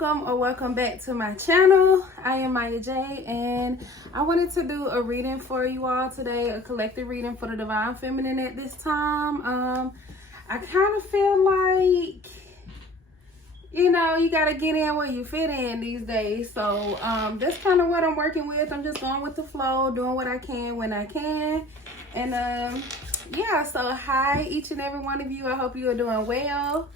welcome back to my channel. I am Miya Jha, and I wanted to do a reading for you all today, a collective reading for the Divine Feminine at this time. I kind of feel like, you got to get in where you fit in these days. So that's kind of what I'm working with. I'm just going with the flow, doing what I can when I can. And yeah, so hi each and every one of you. I hope you are doing well.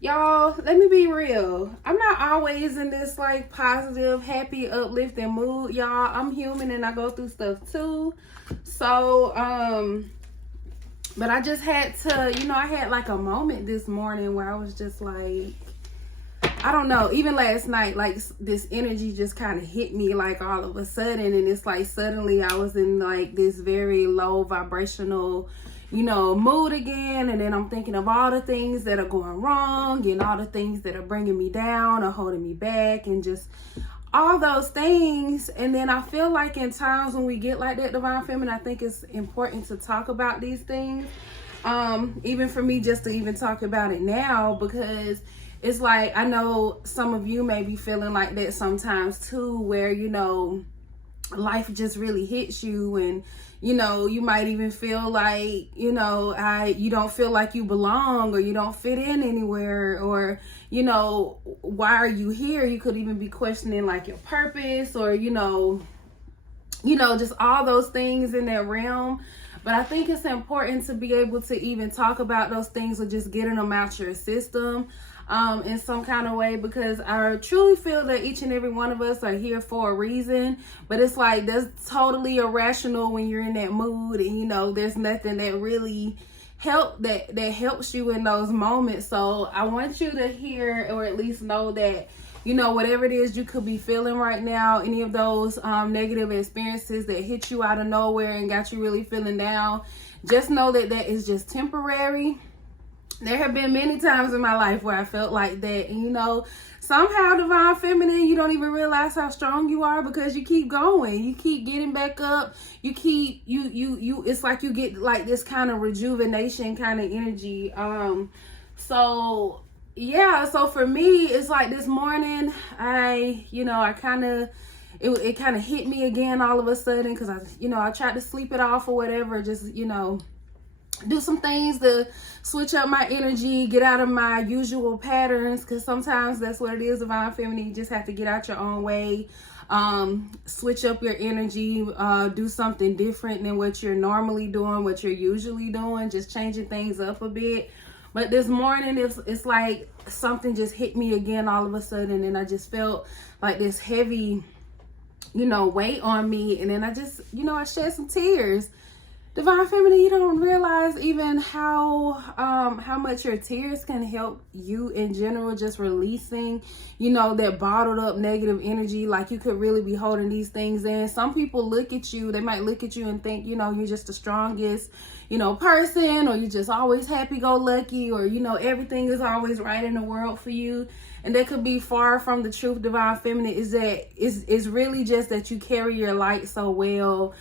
Y'all, let me be real. I'm not always in this like positive, happy, uplifting mood, y'all. I'm human and I go through stuff too. So but I just had to, I had like a moment this morning where I was just like, I don't know, even last night, like this energy just kind of hit me like all of a sudden, and it's like suddenly I was in like this very low vibrational mood again. And then I'm thinking of all the things that are going wrong and all the things that are bringing me down or holding me back and just all those things. And then I feel like in times when we get like that, Divine Feminine, I think it's important to talk about these things. Even for me, just to even talk about it now, because it's like, I know some of you may be feeling like that sometimes too, where, life just really hits you, and you might even feel like you don't feel like you belong, or you don't fit in anywhere, or why are you here? You could even be questioning like your purpose, or just all those things in that realm. But I think it's important to be able to even talk about those things, or just getting them out your system in some kind of way, because I truly feel that each and every one of us are here for a reason. But it's like that's totally irrational when you're in that mood, and there's nothing that really that helps you in those moments. So I want you to hear, or at least know that whatever it is you could be feeling right now, any of those negative experiences that hit you out of nowhere and got you really feeling down, just know that that is just temporary. There have been many times in my life where I felt like that, and somehow, Divine Feminine, you don't even realize how strong you are, because you keep going, you keep getting back up, you keep it's like you get like this kind of rejuvenation kind of energy. So yeah, so for me, it's like this morning, I kind of it kind of hit me again all of a sudden, because I tried to sleep it off or whatever, just do some things to switch up my energy, get out of my usual patterns, because sometimes that's what it is, Divine Feminine. You just have to get out your own way, switch up your energy, do something different than what you're normally doing, what you're usually doing, just changing things up a bit. But this morning, it's like something just hit me again all of a sudden, and I just felt like this heavy, weight on me. And then I just, I shed some tears. Divine Feminine, you don't realize even how much your tears can help you in general, just releasing, that bottled up negative energy. Like, you could really be holding these things in. Some people look at you, they might look at you and think, you're just the strongest, person, or you're just always happy-go-lucky, or, everything is always right in the world for you. And that could be far from the truth, Divine Feminine. Is that it's really just that you carry your light so well.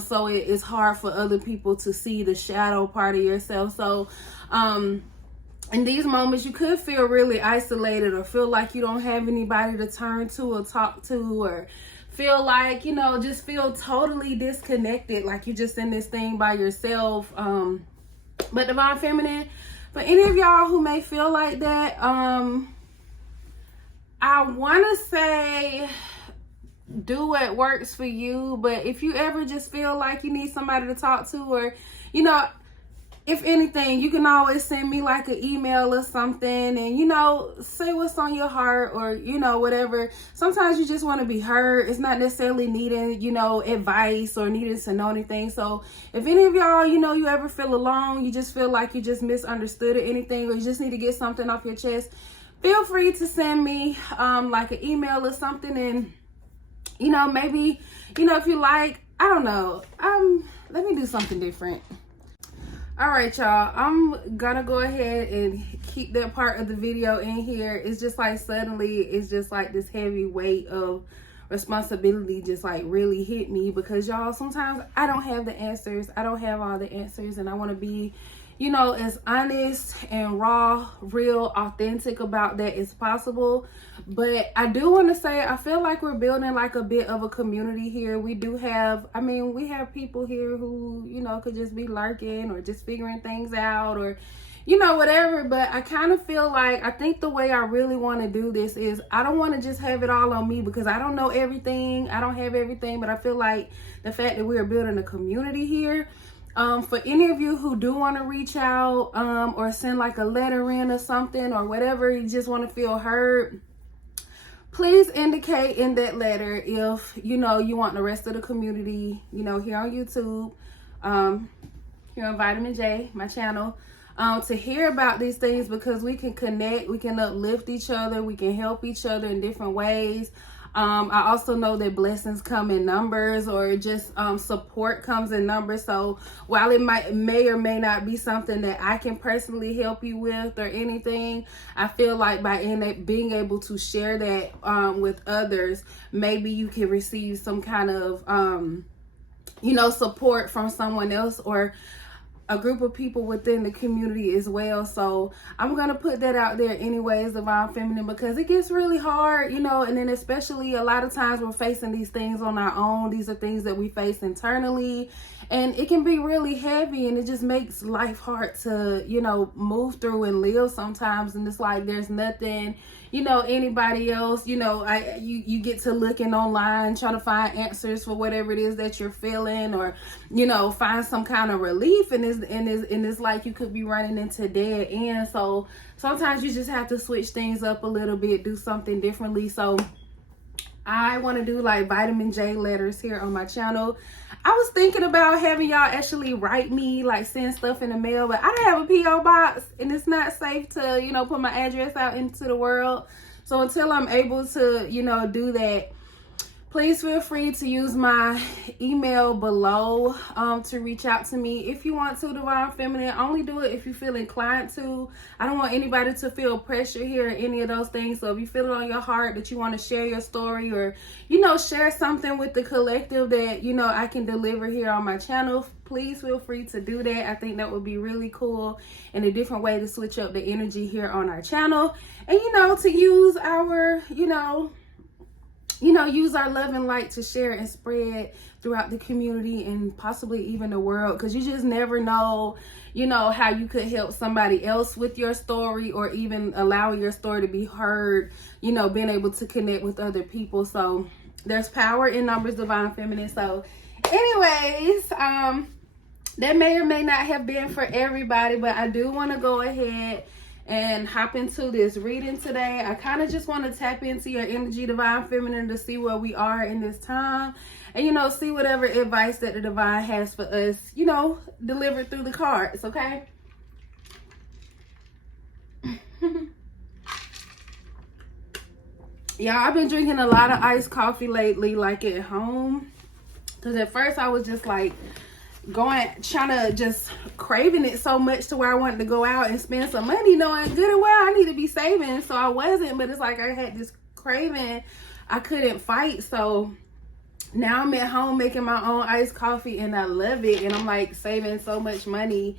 So it's hard for other people to see the shadow part of yourself. So in these moments, you could feel really isolated, or feel like you don't have anybody to turn to or talk to, or feel like, just feel totally disconnected, like you're just in this thing by yourself. But Divine Feminine, for any of y'all who may feel like that, I want to say do what works for you. But if you ever just feel like you need somebody to talk to, or, if anything, you can always send me like an email or something, and, say what's on your heart, or, whatever. Sometimes you just want to be heard. It's not necessarily needing, advice or needing to know anything. So if any of y'all, you ever feel alone, you just feel like you just misunderstood or anything, or you just need to get something off your chest, feel free to send me like an email or something. And maybe if you like, I don't know, let me do something different. All right, y'all, I'm gonna go ahead and keep that part of the video in here. It's just like suddenly it's just like this heavy weight of responsibility just like really hit me, because y'all, sometimes I don't have the answers. I don't have all the answers, and I want to be you know, as honest and raw, real, authentic about that as possible. But I do want to say, I feel like we're building like a bit of a community here. We do have, I mean, we have people here who, you know, could just be lurking or just figuring things out, or, you know, whatever. But I kind of feel like, I think the way I really want to do this is, I don't want to just have it all on me, because I don't know everything. I don't have everything, but I feel like the fact that we are building a community here, for any of you who do want to reach out, or send like a letter in or something, or whatever, you just want to feel heard, please indicate in that letter if, you know, you want the rest of the community, you know, here on YouTube, here on Vitamin J, my channel, to hear about these things, because we can connect, we can uplift each other, we can help each other in different ways. I also know that blessings come in numbers, or just support comes in numbers. So while it may or may not be something that I can personally help you with or anything, I feel like by being able to share that with others, maybe you can receive some kind of you know, support from someone else, or a group of people within the community as well. So I'm gonna put that out there anyways, Divine Feminine, because it gets really hard, you know, and then especially a lot of times we're facing these things on our own. These are things that we face internally, and it can be really heavy, and it just makes life hard to, you know, move through and live sometimes. And it's like there's nothing, you know, anybody else, you know, you get to looking online trying to find answers for whatever it is that you're feeling, or, you know, find some kind of relief, and it's like you could be running into dead ends. So sometimes you just have to switch things up a little bit, do something differently. So I want to do like Vitamin J letters here on my channel. I was thinking about having y'all actually write me, like send stuff in the mail, but I don't have a P.O. box, and it's not safe to, you know, put my address out into the world. So until I'm able to, you know, do that, please feel free to use my email below to reach out to me if you want to, Divine Feminine. Only do it if you feel inclined to. I don't want anybody to feel pressure here or any of those things. So if you feel it on your heart that you want to share your story, or, you know, share something with the collective that, you know, I can deliver here on my channel, please feel free to do that. I think that would be really cool, and a different way to switch up the energy here on our channel. And, you know, to use our, use our love and light to share and spread throughout the community, and possibly even the world, because you just never know, you know, how you could help somebody else with your story, or even allowing your story to be heard, you know, being able to connect with other people. So there's power in numbers, Divine Feminine. So anyways, that may or may not have been for everybody, but I do want to go ahead and hop into this reading today. I kind of just want to tap into your energy, Divine Feminine, to see where we are in this time, and, you know, see whatever advice that the divine has for us, you know, delivered through the cards. Okay. Yeah, I've been drinking a lot of iced coffee lately, like at home, because at first I was just like trying to just craving it so much to where I wanted to go out and spend some money, knowing good and well I need to be saving. So I wasn't, but it's like I had this craving I couldn't fight. So now I'm at home making my own iced coffee, and I love it, and I'm like saving so much money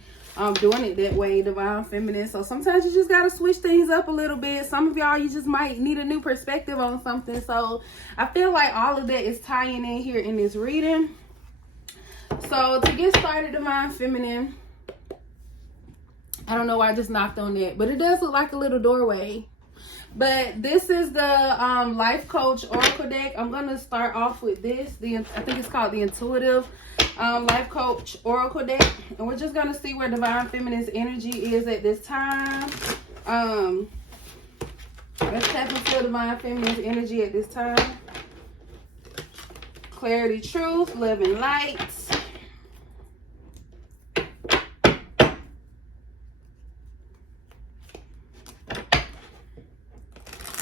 doing it that way, Divine Feminine. So sometimes you just gotta switch things up a little bit. Some of y'all, you just might need a new perspective on something. So I feel like all of that is tying in here in this reading. So to get started, Divine Feminine, I don't know why I just knocked on that, but it does look like a little doorway. But this is the Life Coach Oracle deck. I'm going to start off with this. I think it's called the Intuitive Life Coach Oracle deck. And we're just going to see where Divine Feminine's energy is at this time. Let's tap into Divine Feminine's energy at this time. Clarity, truth, love, and light.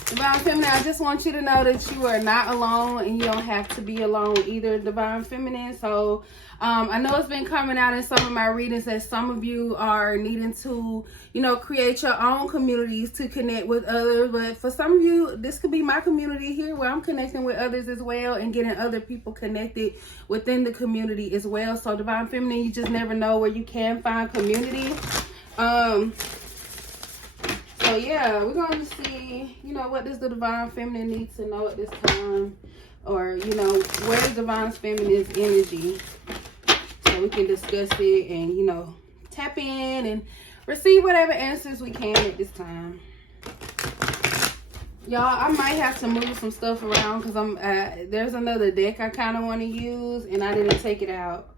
Divine Feminine, I just want you to know that you are not alone, and you don't have to be alone either, Divine Feminine. So I know it's been coming out in some of my readings that some of you are needing to, you know, create your own communities to connect with others. But for some of you, this could be my community here, where I'm connecting with others as well, and getting other people connected within the community as well. So Divine Feminine, you just never know where you can find community. So yeah, we're going to see, you know, what does the divine feminine need to know at this time, or, you know, where is divine feminine's energy, so we can discuss it and, you know, tap in and receive whatever answers we can at this time. Y'all, I might have to move some stuff around because there's another deck I kind of want to use and I didn't take it out.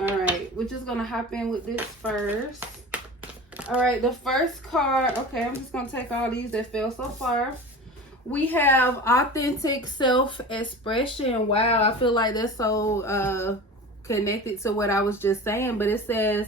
All right, we're just gonna hop in with this first. All right, the first card. Okay, I'm just gonna take all these that fell so far. We have authentic self-expression. Wow, I feel like that's so connected to what I was just saying, but it says,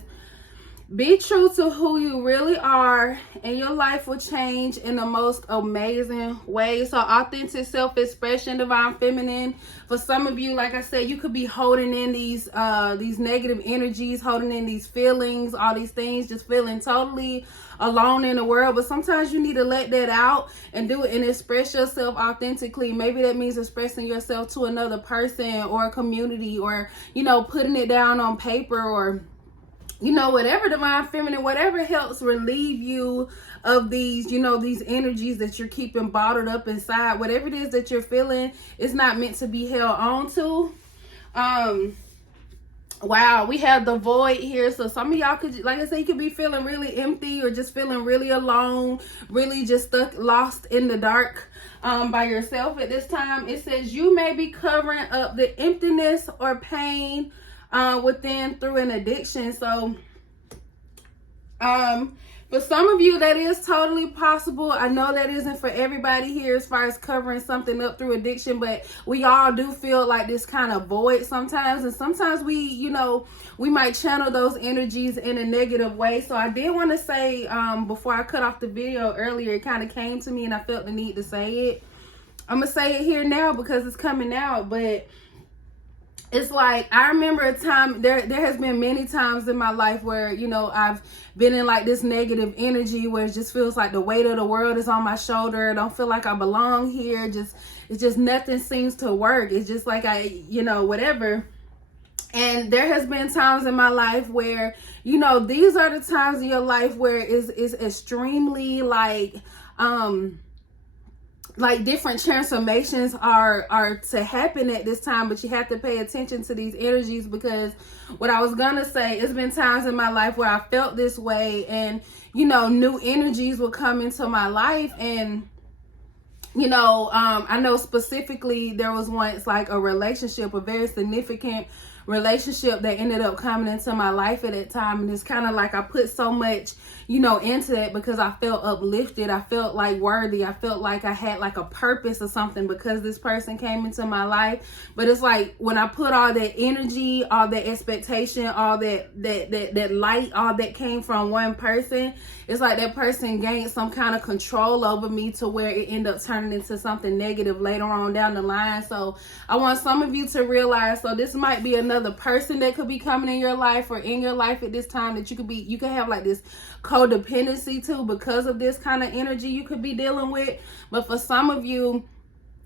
be true to who you really are and your life will change in the most amazing way. So authentic self-expression, divine feminine. For some of you, like I said, you could be holding in these negative energies, holding in these feelings, all these things, just feeling totally alone in the world. But sometimes you need to let that out and do it and express yourself authentically. Maybe that means expressing yourself to another person or a community, or, you know, putting it down on paper, or, you know, whatever, divine feminine, whatever helps relieve you of these, you know, these energies that you're keeping bottled up inside. Whatever it is that you're feeling is not meant to be held on to. Wow, we have the void here. So some of y'all could, like I said, you could be feeling really empty or just feeling really alone, really just stuck, lost in the dark by yourself at this time. It says you may be covering up the emptiness or pain within through an addiction. So for some of you that is totally possible. I know that isn't for everybody here as far as covering something up through addiction, but we all do feel like this kind of void sometimes, and sometimes we, you know, we might channel those energies in a negative way. So I did want to say, before I cut off the video earlier, it kind of came to me and I felt the need to say it. I'm gonna say it here now because it's coming out, but it's like, I remember a time, there has been many times in my life where, you know, I've been in like this negative energy where it just feels like the weight of the world is on my shoulder. I don't feel like I belong here. It's just nothing seems to work. It's just like you know, whatever. And there has been times in my life where, you know, these are the times in your life where it's extremely like different transformations are to happen at this time, but you have to pay attention to these energies, because what I was gonna say, it's been times in my life where I felt this way, and, you know, new energies will come into my life. And, you know, I know specifically there was once like a relationship, a very significant relationship that ended up coming into my life at that time. And it's kind of like I put so much, you know, into that because I felt uplifted. I felt like worthy. I felt like I had like a purpose or something because this person came into my life. But it's like when I put all that energy, all that expectation, all that light, all that came from one person, it's like that person gained some kind of control over me to where it ended up turning into something negative later on down the line. So I want some of you to realize, so this might be another person that could be coming in your life or in your life at this time that you could have like this codependency to because of this kind of energy you could be dealing with. But for some of you,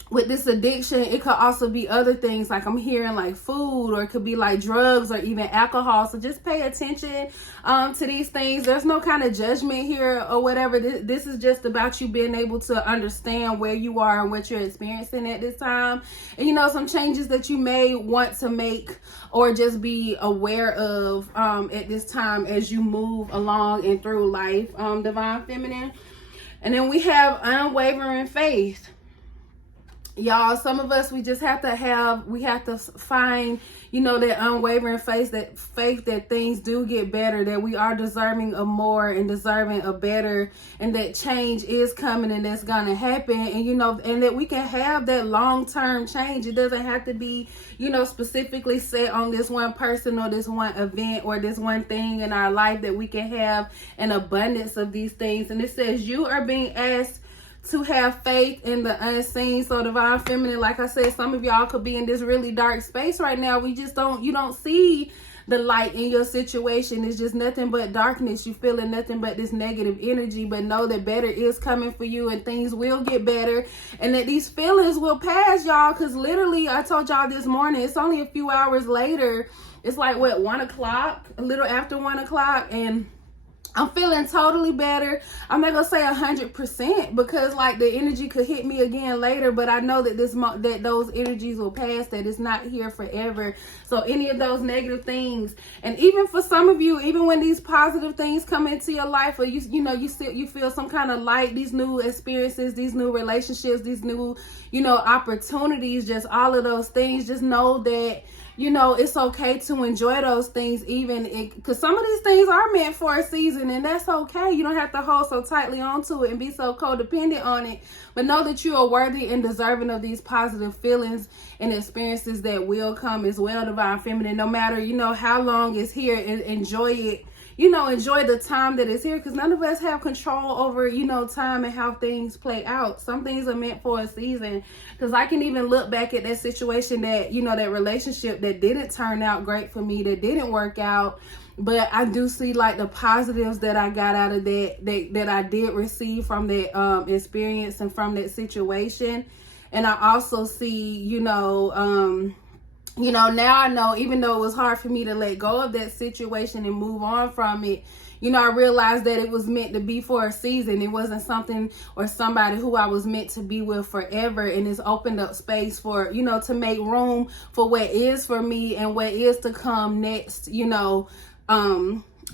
with this addiction, it could also be other things, like I'm hearing like food, or it could be like drugs or even alcohol. So just pay attention to these things. There's no kind of judgment here or whatever. This is just about you being able to understand where you are and what you're experiencing at this time, and, you know, some changes that you may want to make or just be aware of at this time as you move along and through life, divine feminine. And then we have unwavering faith. Y'all, some of us, we have to find, you know, that unwavering faith that things do get better, that we are deserving of more and deserving of better, and that change is coming and that's gonna happen. And, you know, and that we can have that long-term change. It doesn't have to be, you know, specifically set on this one person or this one event or this one thing in our life, that we can have an abundance of these things. And it says you are being asked to have faith in the unseen. So divine feminine, like I said, some of y'all could be in this really dark space right now. You don't see the light in your situation. It's just nothing but darkness. You feeling nothing but this negative energy, but know that better is coming for you and things will get better, and that these feelings will pass, y'all. Because literally, I told y'all this morning, it's only a few hours later. It's like, what, 1 o'clock, a little after 1 o'clock, and I'm feeling totally better. I'm not gonna say 100% because like the energy could hit me again later, but I know that that those energies will pass, that it's not here forever. So any of those negative things, and even for some of you, even when these positive things come into your life, or you feel some kind of light, these new experiences, these new relationships, these new, opportunities, just all of those things, just know that it's okay to enjoy those things, even because some of these things are meant for a season, and that's okay. You don't have to hold so tightly onto it and be so codependent on it, but know that you are worthy and deserving of these positive feelings and experiences that will come as well, Divine Feminine. No matter, how long it's here, and enjoy it. Enjoy the time that is here, because none of us have control over, time and how things play out. Some things are meant for a season, because I can even look back at that situation that, that relationship that didn't turn out great for me, that didn't work out. But I do see like the positives that I got out of that I did receive from that experience and from that situation. And I also see, now I know, even though it was hard for me to let go of that situation and move on from it, I realized that it was meant to be for a season. It wasn't something or somebody who I was meant to be with forever. And it's opened up space for, to make room for what is for me and what is to come next,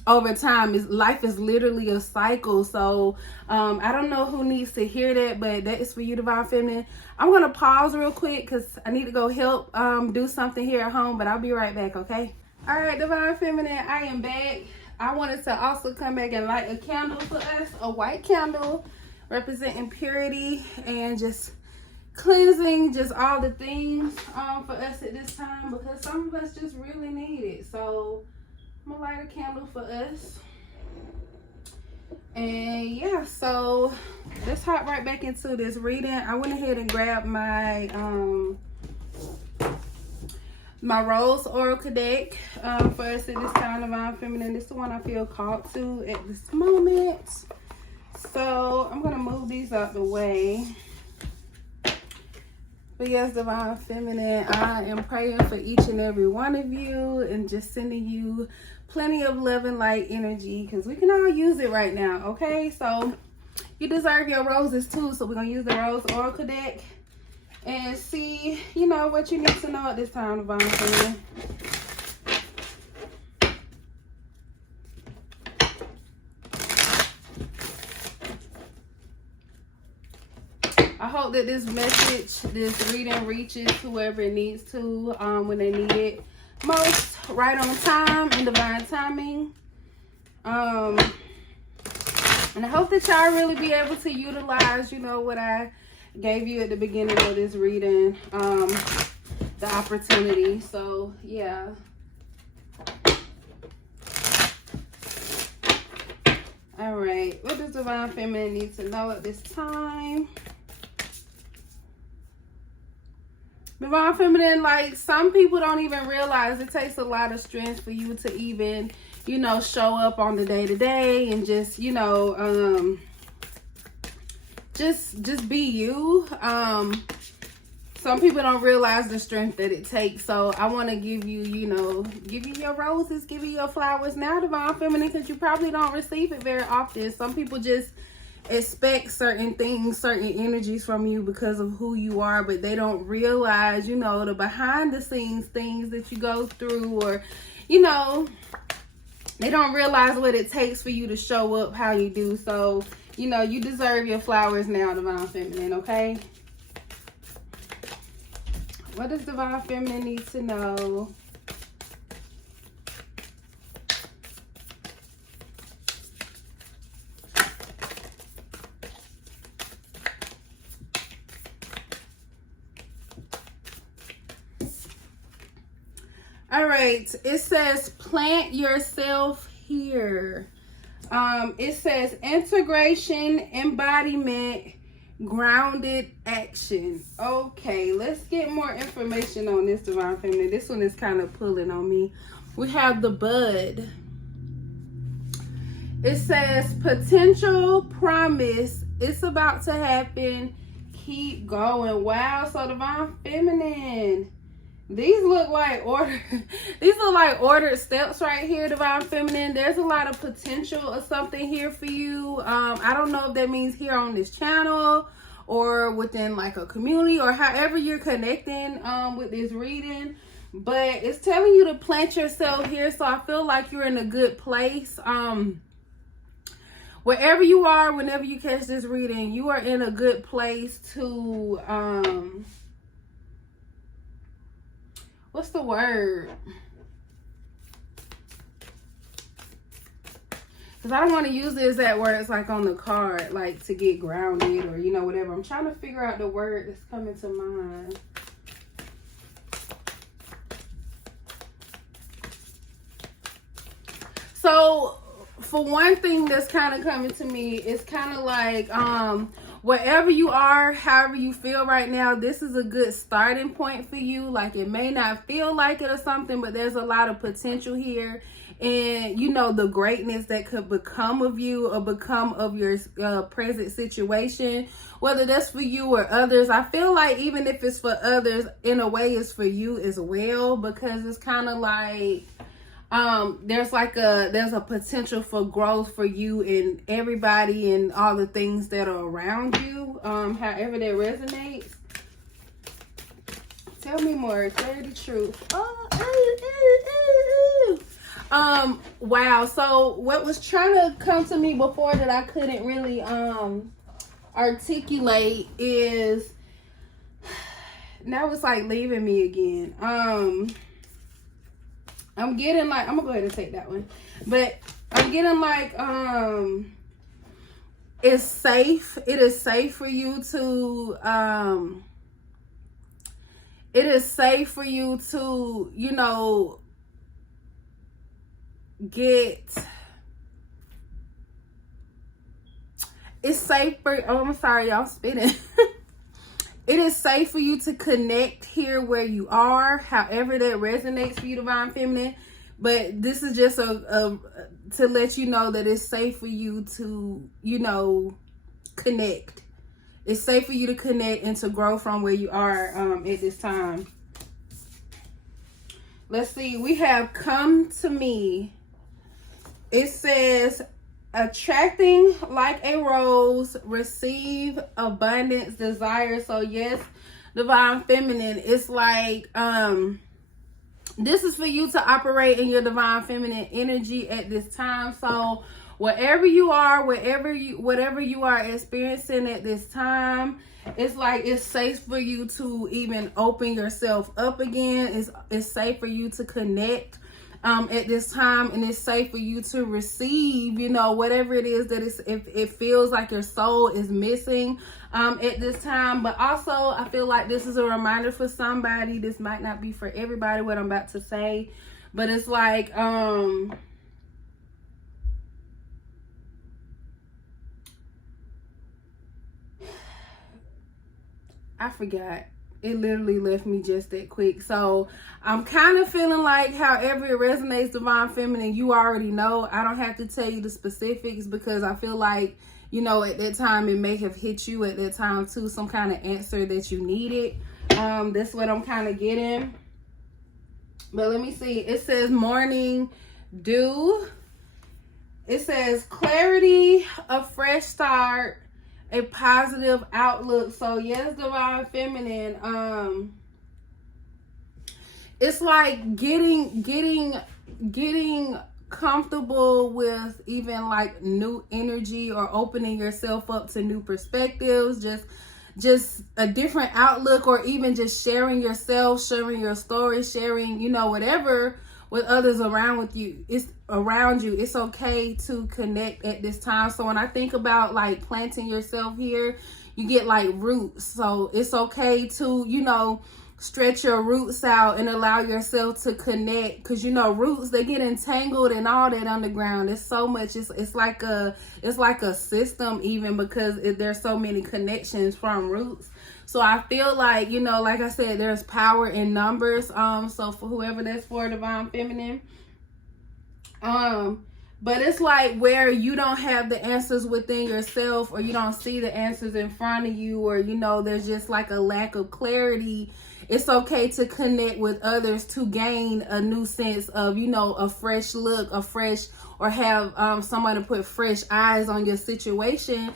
over time. Life is literally a cycle. So I don't know who needs to hear that, but that is for you, Divine Feminine. I'm going to pause real quick because I need to go help do something here at home, but I'll be right back, okay? All right, Divine Feminine, I am back. I wanted to also come back and light a candle for us, a white candle representing purity and just cleansing, just all the things for us at this time, because some of us just really need it. So I'm gonna light a candle for us. And yeah, so let's hop right back into this reading. I went ahead and grabbed my my Rose Oracle deck for us at this time, Divine Feminine. This is the one I feel called to at this moment. So I'm gonna move these out the way. But yes, Divine Feminine, I am praying for each and every one of you and just sending you plenty of love and light energy, because we can all use it right now, okay? So you deserve your roses too, so we're going to use the Rose Oracle deck and see, what you need to know at this time, Divine Feminine. I hope that this message, this reading reaches whoever it needs to when they need it most, right on time and divine timing. And I hope that y'all really be able to utilize, what I gave you at the beginning of this reading, the opportunity. So yeah. All right, what does Divine Feminine need to know at this time? Divine Feminine, like, some people don't even realize it takes a lot of strength for you to even, show up on the day-to-day and just, just be you. Some people don't realize the strength that it takes. So I want to give you, give you your roses, give you your flowers now, Divine Feminine, because you probably don't receive it very often. Some people just expect certain things, certain energies from you because of who you are, but they don't realize, the behind the scenes things that you go through, or, they don't realize what it takes for you to show up how you do. So, you deserve your flowers now, Divine Feminine, okay? What does Divine Feminine need to know? All right, it says plant yourself here. It says integration, embodiment, Grounded action. Okay, let's get more information on this, Divine Feminine. This one is kind of pulling on me. We have the bud. It says potential promise. It's about to happen. Keep going. Wow. So Divine Feminine, these look like ordered steps right here, Divine Feminine. There's a lot of potential of something here for you. I don't know if that means here on this channel or within like a community or however you're connecting with this reading, but it's telling you to plant yourself here. So I feel like you're in a good place. Wherever you are, whenever you catch this reading, you are in a good place to, what's the word? Because I don't want to use this at where it's like on the card, like to get grounded or, you know, whatever. I'm trying to figure out the word that's coming to mind. So, for one thing that's kind of coming to me, it's kind of like wherever you are, however you feel right now, this is a good starting point for you. Like, it may not feel like it or something, but there's a lot of potential here. And, you know, the greatness that could become of you or become of your present situation, whether that's for you or others. I feel like even if it's for others, in a way it's for you as well, because it's kind of like there's a potential for growth for you and everybody and all the things that are around you, however that resonates. Tell me more. Tell the truth. Wow. So what was trying to come to me before that I couldn't really articulate is, now it's like leaving me again. I'm getting like, I'm gonna go ahead and take that one, but I'm getting like, it's safe. It is safe for you to, you know, it's safe for, oh, I'm sorry, y'all, spitting. It is safe for you to connect here where you are, however that resonates for you, Divine Feminine. But this is just to let you know that it's safe for you to, you know, connect. It's safe for you to connect and to grow from where you are at this time. Let's see. We have come to me. It says, attracting like a rose, receive abundance, desire. So yes, Divine Feminine, it's like this is for you to operate in your Divine Feminine energy at this time. So wherever you are, whatever you are experiencing at this time, it's like it's safe for you to even open yourself up again. It's safe for you to connect at this time, and it's safe for you to receive, you know, whatever it is that if it feels like your soul is missing at this time. But also I feel like this is a reminder for somebody. This might not be for everybody what I'm about to say, but it's like I forgot. It literally left me just that quick. So I'm kind of feeling like however it resonates, Divine Feminine, you already know. I don't have to tell you the specifics because I feel like, you know, at that time it may have hit you at that time too, some kind of answer that you needed. That's what I'm kind of getting. But let me see. It says morning dew. It says clarity, a fresh start, a positive outlook. So yes, Divine Feminine, it's like getting comfortable with even like new energy or opening yourself up to new perspectives, just a different outlook, or even just sharing yourself, sharing your story, sharing, you know, whatever with others around you. It's okay to connect at this time. So when I think about like planting yourself here, you get like roots. So it's okay to, you know, stretch your roots out and allow yourself to connect, because you know roots, they get entangled and all that underground. It's so much, it's like a system, even because there's so many connections from roots. So I feel like, you know, like I said, there's power in numbers. So for whoever that's for, divine feminine, but it's like where you don't have the answers within yourself, or you don't see the answers in front of you, or you know there's just like a lack of clarity. It's okay to connect with others to gain a new sense of, you know, a fresh look, or have someone to put fresh eyes on your situation,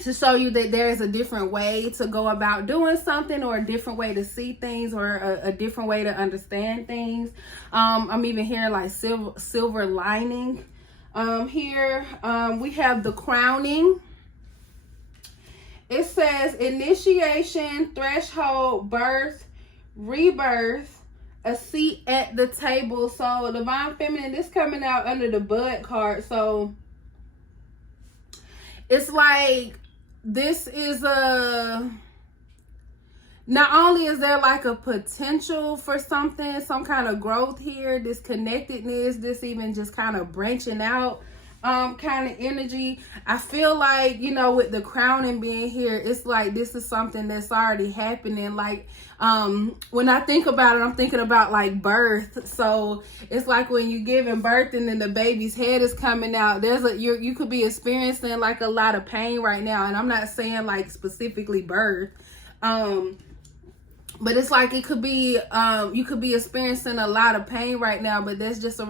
to show you that there is a different way to go about doing something, or a different way to see things, or a different way to understand things. I'm even hearing like silver lining here. We have the crowning. It says initiation, threshold, birth, rebirth, a seat at the table. So divine feminine, this coming out under the bud card. So it's like this is not only is there like a potential for something, some kind of growth here, this connectedness, this even just kind of branching out kind of energy. I feel like, you know, with the crowning being here, it's like this is something that's already happening. Like when I think about it, I'm thinking about like birth. So it's like when you're giving birth and then the baby's head is coming out, you could be experiencing like a lot of pain right now. And I'm not saying like specifically birth, but it's like it could be you could be experiencing a lot of pain right now. But that's just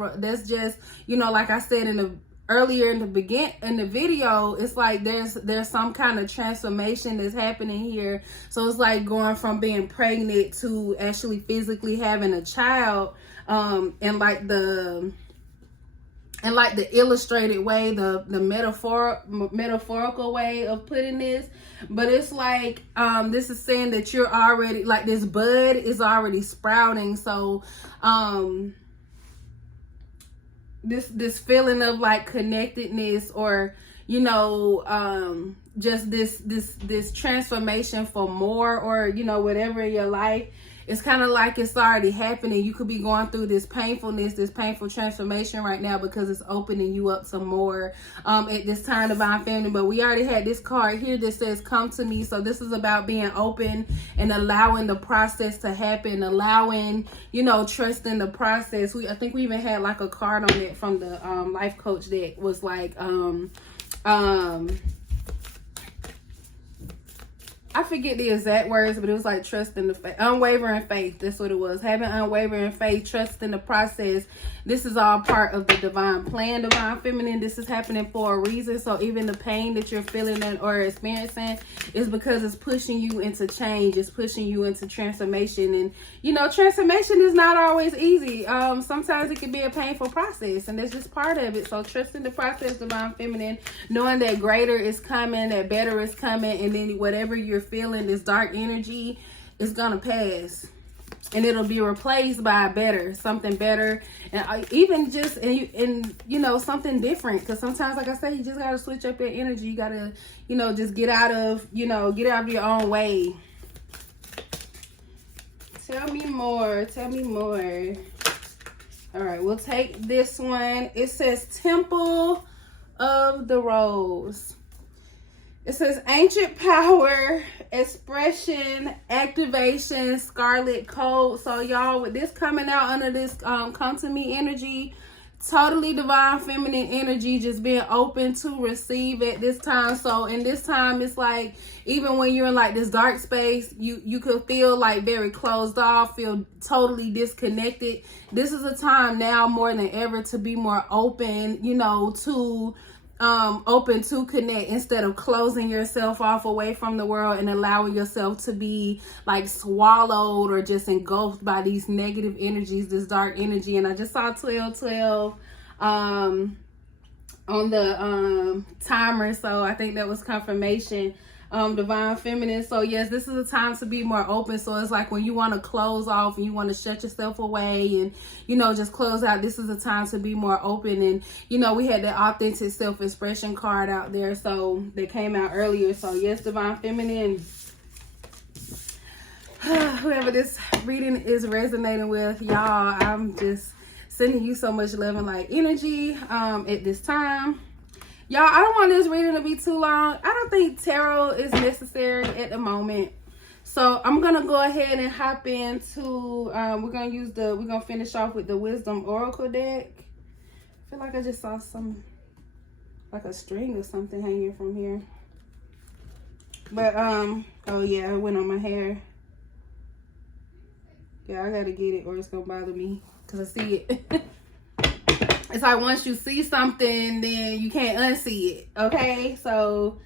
you know, like I said earlier in the video, it's like there's some kind of transformation that's happening here. So it's like going from being pregnant to actually physically having a child, and like the illustrated way, the metaphorical way of putting this. But it's like this is saying that you're already, like, this bud is already sprouting. So this feeling of like connectedness, or you know, just this transformation for more, or you know, whatever in your life, it's kind of like it's already happening. You could be going through this painfulness, this painful transformation right now, because it's opening you up some more at this time, divine feminine. But we already had this card here that says come to me. So this is about being open and allowing the process to happen, allowing, you know, trusting the process. I think we even had like a card on it from the life coach that was like I forget the exact words, but it was like trust in the faith, unwavering faith. That's what it was. Having unwavering faith, trust in the process. This is all part of the divine plan, divine feminine. This is happening for a reason. So even the pain that you're feeling or experiencing is because it's pushing you into change. It's pushing you into transformation. And, you know, transformation is not always easy. Sometimes it can be a painful process, and that's just part of it. So trust in the process, divine feminine, knowing that greater is coming, that better is coming, and then whatever you're feeling, this dark energy, is gonna pass, and it'll be replaced by better, something better, and even just and you know, something different. Because sometimes, like I said, you just gotta switch up your energy. You gotta, you know, just get out of your own way. Tell me more. All right, we'll take this one. It says Temple of the Rose. It says ancient power, expression, activation, scarlet code. So y'all, with this coming out under this come to me energy, totally divine feminine energy, just being open to receive at this time. So in this time, it's like, even when you're in like this dark space, you could feel like very closed off, feel totally disconnected. This is a time now more than ever to be more open, you know, to open to connect, instead of closing yourself off away from the world and allowing yourself to be like swallowed or just engulfed by these negative energies, this dark energy. And I just saw 1212 on the timer, so I think that was confirmation. Divine feminine. So yes, this is a time to be more open. So it's like when you want to close off and you want to shut yourself away and, you know, just close out, this is a time to be more open. And, you know, we had the authentic self-expression card out there, so that came out earlier. So yes, divine feminine. whoever this reading is resonating with, y'all, I'm just sending you so much love and light energy at this time. Y'all, I don't want this reading to be too long. I don't think tarot is necessary at the moment. So I'm gonna go ahead and hop into we're gonna finish off with the Wisdom Oracle deck. I feel like I just saw some, like a string or something hanging from here. But oh yeah, it went on my hair. Yeah, I gotta get it or it's gonna bother me because I see it. It's like once you see something, then you can't unsee it. Okay, so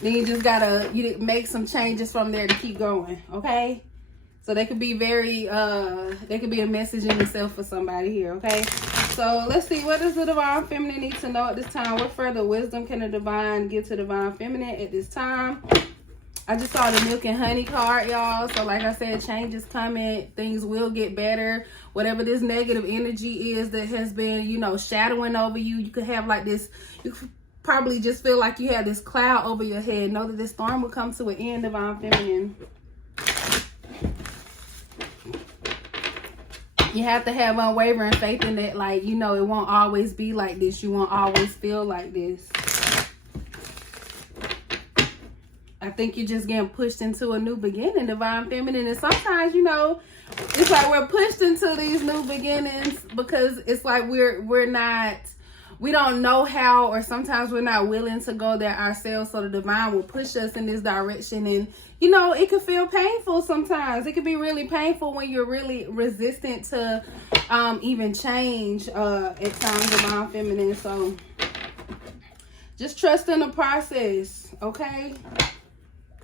then you just gotta make some changes from there to keep going. Okay, so they could be very they could be a message in itself for somebody here. Okay, so let's see, what does the Divine Feminine need to know at this time? What further wisdom can the Divine give to Divine Feminine at this time? I just saw the Milk and Honey card, y'all. So like I said, change is coming. Things will get better. Whatever this negative energy is that has been, you know, shadowing over you, you could have like this, you could probably just feel like you have this cloud over your head. Know that this storm will come to an end, Divine Feminine. You have to have unwavering faith in that, like, you know, it won't always be like this. You won't always feel like this. I think you're just getting pushed into a new beginning, Divine Feminine. And sometimes, you know, it's like we're pushed into these new beginnings because it's like we don't know how, or sometimes we're not willing to go there ourselves. So the Divine will push us in this direction. And, you know, it can feel painful sometimes. It can be really painful when you're really resistant to even change at times, Divine Feminine. So just trust in the process, okay?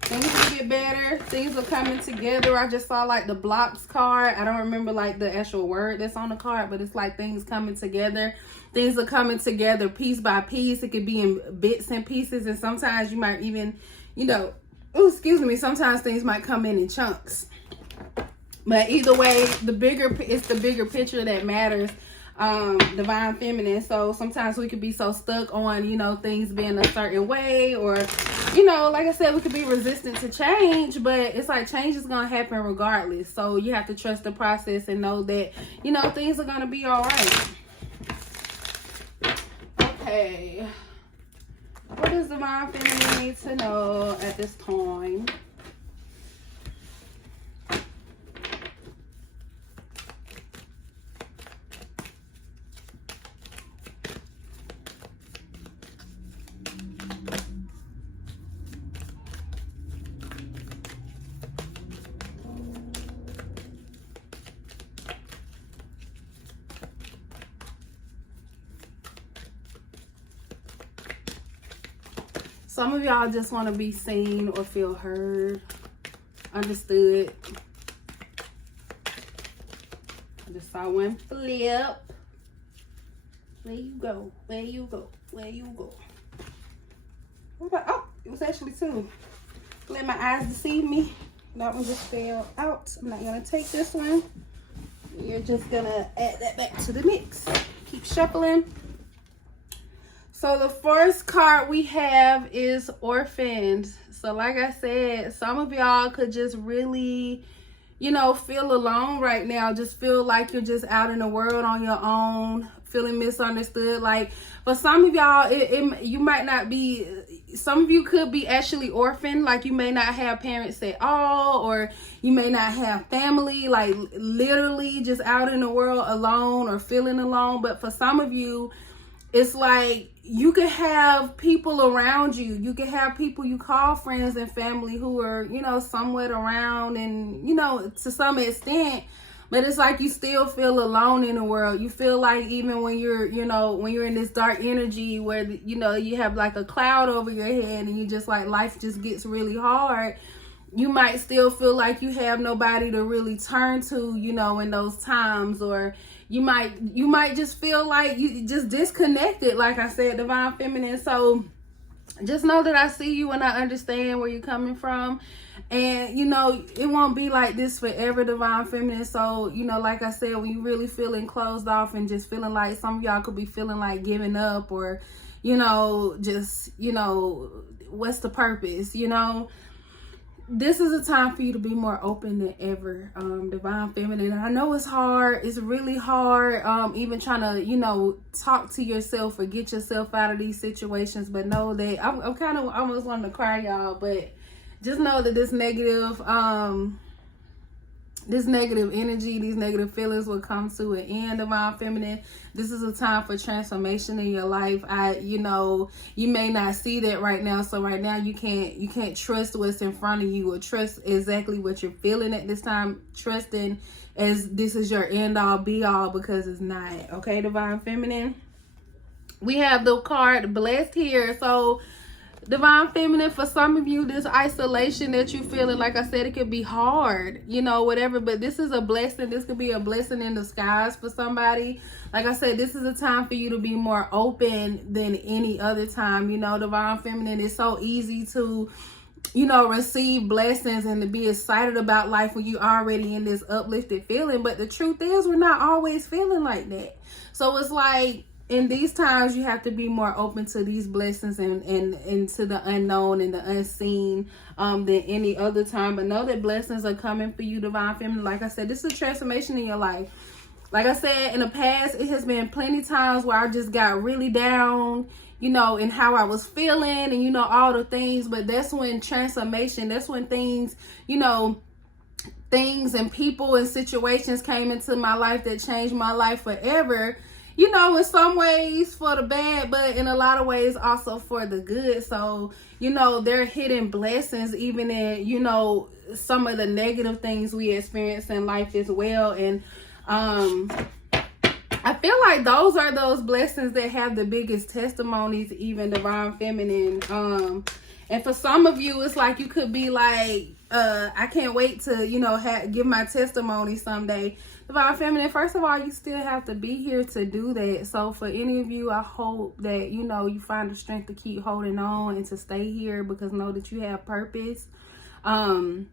Things will get better. Things are coming together. I just saw like the blocks card. I don't remember like the actual word that's on the card, but it's like things coming together. Things are coming together piece by piece. It could be in bits and pieces. And sometimes you might even, you know, oh, excuse me. Sometimes things might come in chunks. But either way, it's the bigger picture that matters. Divine Feminine. So sometimes we could be so stuck on, you know, things being a certain way, or, you know, like I said, we could be resistant to change, but it's like change is gonna happen regardless. So you have to trust the process and know that, you know, things are gonna be all right. Okay, what does Divine Feminine need to know at this time? Some of y'all just want to be seen or feel heard, understood. I just saw one flip. Where you go? Where you go? Where you go? Oh, it was actually two. Let my eyes deceive me. That one just fell out. I'm not going to take this one. You're just going to add that back to the mix. Keep shuffling. So the first card we have is Orphans. So like I said, some of y'all could just really, you know, feel alone right now. Just feel like you're just out in the world on your own, feeling misunderstood. Like for some of y'all, you might not be, some of you could be actually orphaned. Like you may not have parents at all, or you may not have family, like literally just out in the world alone or feeling alone. But for some of you, it's like you could have people around you. You could have people you call friends and family who are, you know, somewhat around and, you know, to some extent. But it's like you still feel alone in the world. You feel like even when you're, you know, when you're in this dark energy where, you know, you have like a cloud over your head and you just like life just gets really hard, you might still feel like you have nobody to really turn to, you know, in those times. Or you might just feel like you just disconnected, like I said, Divine Feminine. So just know that I see you and I understand where you're coming from. And, you know, it won't be like this forever, Divine Feminine. So, you know, like I said, when you really feeling closed off and just feeling like some of y'all could be feeling like giving up, or, you know, just, you know, what's the purpose, you know? this is a time for you to be more open than ever, divine feminine. And I know it's hard. It's really hard, even trying to, you know, talk to yourself or get yourself out of these situations. But know that I'm kind of almost wanting to cry, y'all. But just know that this negative energy, these negative feelings will come to an end, divine feminine. This is a time for transformation in your life. You know, you may not see that right now. So right now you can't trust what's in front of you or trust exactly what you're feeling at this time, trusting as this is your end all be all, because it's not. Okay, divine feminine. We have the card blessed here. So divine feminine, for some of you, this isolation that you feeling, like I said, it could be hard, you know, whatever, but this is a blessing. This could be a blessing in disguise for somebody. Like I said, this is a time for you to be more open than any other time. You know, divine feminine, it's so easy to, you know, receive blessings and to be excited about life when you already in this uplifted feeling. But the truth is, we're not always feeling like that. So it's like, in these times, you have to be more open to these blessings and to the unknown and the unseen than any other time. But know that blessings are coming for you, divine feminine. Like I said, this is a transformation in your life. Like I said, in the past, it has been plenty times where I just got really down, you know, in how I was feeling and, you know, all the things. But that's when transformation, that's when things, you know, things and people and situations came into my life that changed my life forever. You know, in some ways for the bad, but in a lot of ways also for the good. So, you know, there are hidden blessings even in, you know, some of the negative things we experience in life as well. And I feel like those are those blessings that have the biggest testimonies, even, divine feminine. And for some of you, it's like you could be like, I can't wait to, you know, give my testimony someday. Divine feminine, first of all, you still have to be here to do that. So for any of you, I hope that, you know, you find the strength to keep holding on and to stay here, because know that you have purpose. And,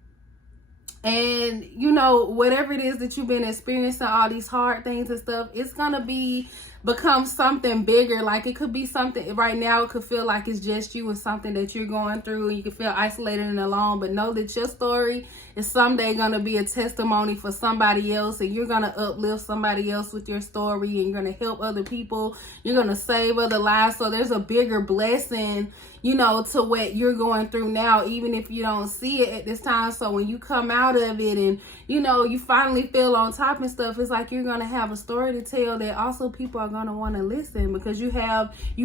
you know, whatever it is that you've been experiencing, all these hard things and stuff, it's going to become something bigger. Like it could be something right now, it could feel like it's just you and something that you're going through, and you can feel isolated and alone. But know that your story is someday going to be a testimony for somebody else, and you're going to uplift somebody else with your story, and you're going to help other people. You're going to save other lives. So there's a bigger blessing, you know, to what you're going through now, even if you don't see it at this time. So when you come out of it and, you know, you finally feel on top and stuff, it's like you're going to have a story to tell that also people are going to want to listen, because you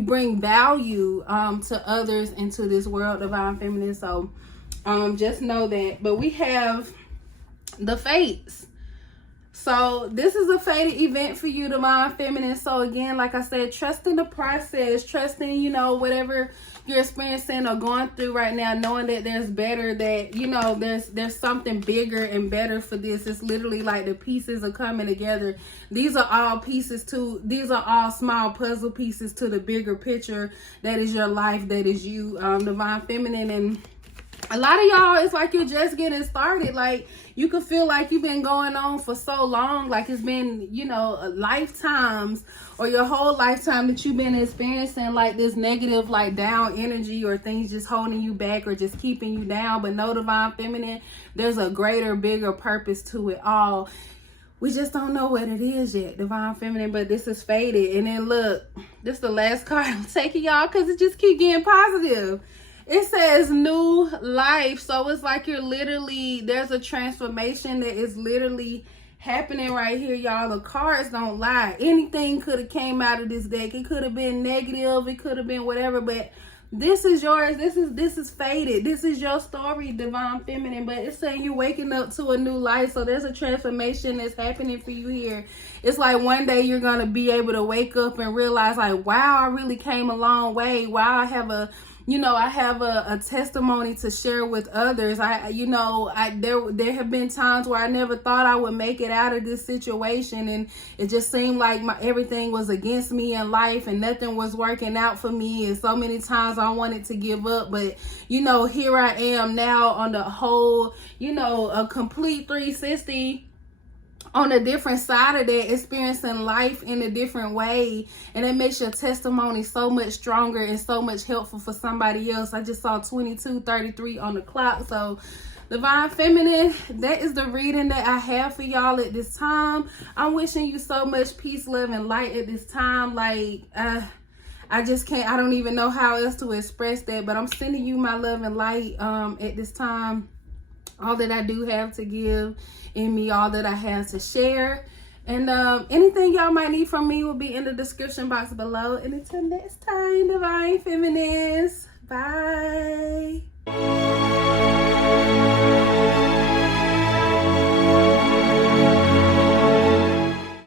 bring value to others into this world, divine feminine. So just know that. But we have the fates. So this is a fated event for you, divine feminine. So again, like I said, trust in the process, trusting, you know, whatever you're experiencing or going through right now, knowing that there's better, that, you know, there's something bigger and better for this. It's literally like the pieces are coming together. These are all these are all small puzzle pieces to the bigger picture that is your life, that is you, divine feminine. And a lot of y'all, it's like you're just getting started. Like you could feel like you've been going on for so long, like it's been, you know, lifetimes or your whole lifetime that you've been experiencing like this negative, like down energy, or things just holding you back or just keeping you down. But no, divine feminine, there's a greater, bigger purpose to it all. We just don't know what it is yet, divine feminine, but this is faded. And then look, this is the last card I'm taking, y'all, because it just keeps getting positive. It says new life. So it's like you're literally, there's a transformation that is literally happening right here, y'all. The cards don't lie. Anything could have came out of this deck. It could have been negative. It could have been whatever, but this is yours. This is faded. This is your story, divine feminine. But it's saying you're waking up to a new life. So there's a transformation that's happening for you here. It's like one day you're going to be able to wake up and realize like, wow, I really came a long way. Wow, I have a testimony to share with others. There have been times where I never thought I would make it out of this situation, and it just seemed like everything was against me in life and nothing was working out for me. And so many times I wanted to give up, but here I am now on the whole, a complete 360. On a different side of that, experiencing life in a different way, and it makes your testimony so much stronger and so much helpful for somebody else. I just saw 22:33 on the clock. So Divine Feminine, that is the reading that I have for y'all at this time. I'm wishing you so much peace, love, and light at this time. Like, I just can't, I don't even know how else to express that, but I'm sending you my love and light at this time. All that I do have to give in me, all that I have to share. And anything y'all might need from me will be in the description box below. And until next time, Divine Feminines, bye.